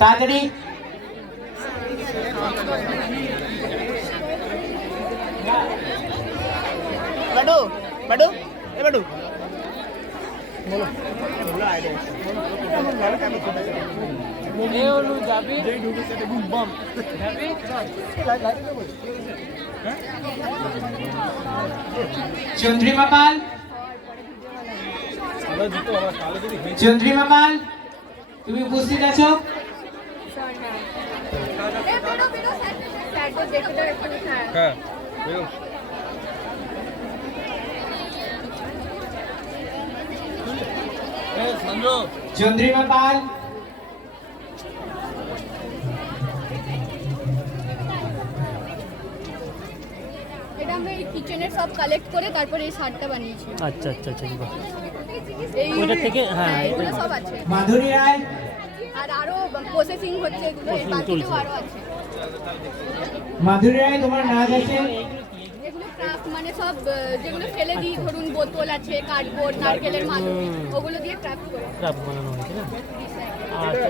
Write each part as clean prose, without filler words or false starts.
তাড়াতাড়ি বাডু বাডু এ বাডু বলো বলো আইডিয়া এ ওলু যাবি যেই ঢুকে সেটা বুম বম যাবি চন্দ্রিমা পাল, চন্দ্রিমা পাল, তুমি উপস্থিত আছো? হ্যাঁ চন্দ্রিমা পাল, এটা আমরা এই কিচেনের সব কালেক্ট করে তারপরে এই শার্টটা বানিয়েছি। আচ্ছা আচ্ছা আচ্ছা এই ওইটা থেকে হ্যাঁ এগুলো সব আছে। মাধুরী রায়, আর আরো প্রসেসিং হচ্ছে, এগুলো এর বাকিও আরো আছে। মাধুরী রায় তোমার নাচ আছে? এগুলো ক্রাফট মানে সব যেগুলো ফেলে দিই, ধরুন বোতল আছে, কার্ডবোর্ড, নারকেলের মাদুর, ওগুলো দিয়ে ক্রাফট করে ক্রাফট বানানো হয়েছে না?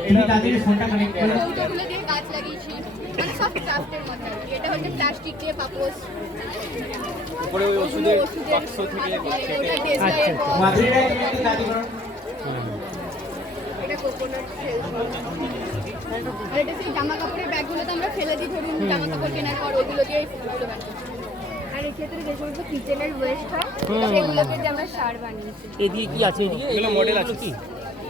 তুমি তাদের ফোনটা কানেক্ট করো। কৌটোগুলো দিয়ে কাজ লাগিয়েছি, মানে সব ক্রাফটের মধ্যে আর কি। এটা হচ্ছে প্লাস্টিক দিয়ে পাপোশ, উপরে ওই ওষুধের বাক্স থেকে ওটা ডেসলাইয়ের বক্স, মাধুরী রায় তুমি একটু কাজ করো। এটা কোকোনাট শেল। আর এটা সেই জামা কাপড়ের ব্যাগগুলোতে আমরা ফেলে দিই, ধরুন জামা কাপড় কেনার পর ওগুলো দিয়ে এই ফুলগুলো বানাই। আর এক্ষেত্রে যে সমস্ত কিচেনের ওয়েস্ট হয় সেগুলোকে দিয়ে আমরা সার বানিয়েছি। এদিকে কি আছে? এদিকে এগুলো মডেল আছে কি?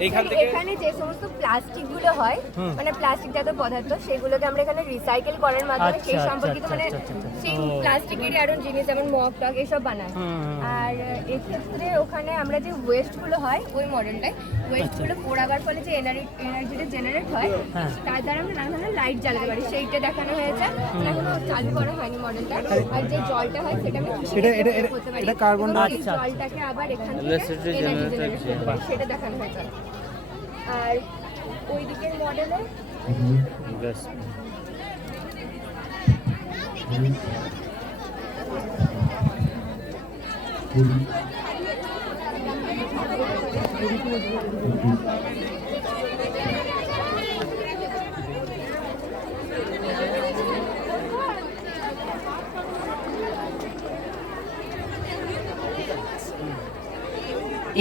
এইখান থেকে এখানে যে সমস্ত প্লাস্টিক গুলো হয়, মানে প্লাস্টিক জাতীয় পদার্থ, সেগুলোকে আমরা এখানে রিসাইকেল করার মাধ্যমে সেই সম্পর্কিত মানে সেই প্লাস্টিকের আরো জিনিস যেমন মগ টগ এসব বানায়। আর এক্ষেত্রে ওখানে আমরা যে ওয়েস্ট গুলো হয় ওই মডেলটাই, ওয়েস্ট গুলো পোড়াবার ফলে যে এনার্জিটা জেনারেট হয় তার দ্বারা আমরা নানা ধরনের লাইট জ্বালাতে পারি, সেইটা দেখানো হয়েছে। এখনো চালু করা হয়নি মডেলটা। আর যে জলটা হয় সেটা আমরা করতে পারি, কার্বন জলটাকে আবার এখান থেকে এনার্জি জেনারেট করতে পারি, সেটা দেখানো হয়েছে। আর ওই দিকের মডেলে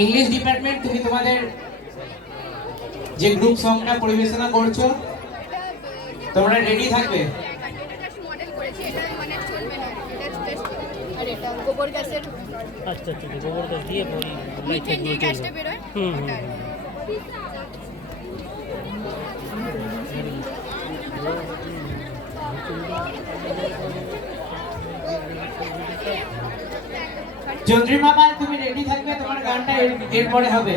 ইংলিশ ডিপার্টমেন্ট, তুমি তোমাদের যে গ্রুপ সংটা পরিবেশনা করছো তোমরা রেডি থাকবে? মডেল করেছি, এটা মানে চলবে না, এটা বেস্ট। আর এটা গোবর গ্যাসের, আচ্ছা আচ্ছা গোবর গ্যাস দিয়ে মিথেন যে গ্যাসটা বের হয় ওটা। চন্দ্রিমা পাল, তুমি রেডি থাকবে, তোমার গানটা এরপরে হবে।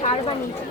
সার বানিয়েছি।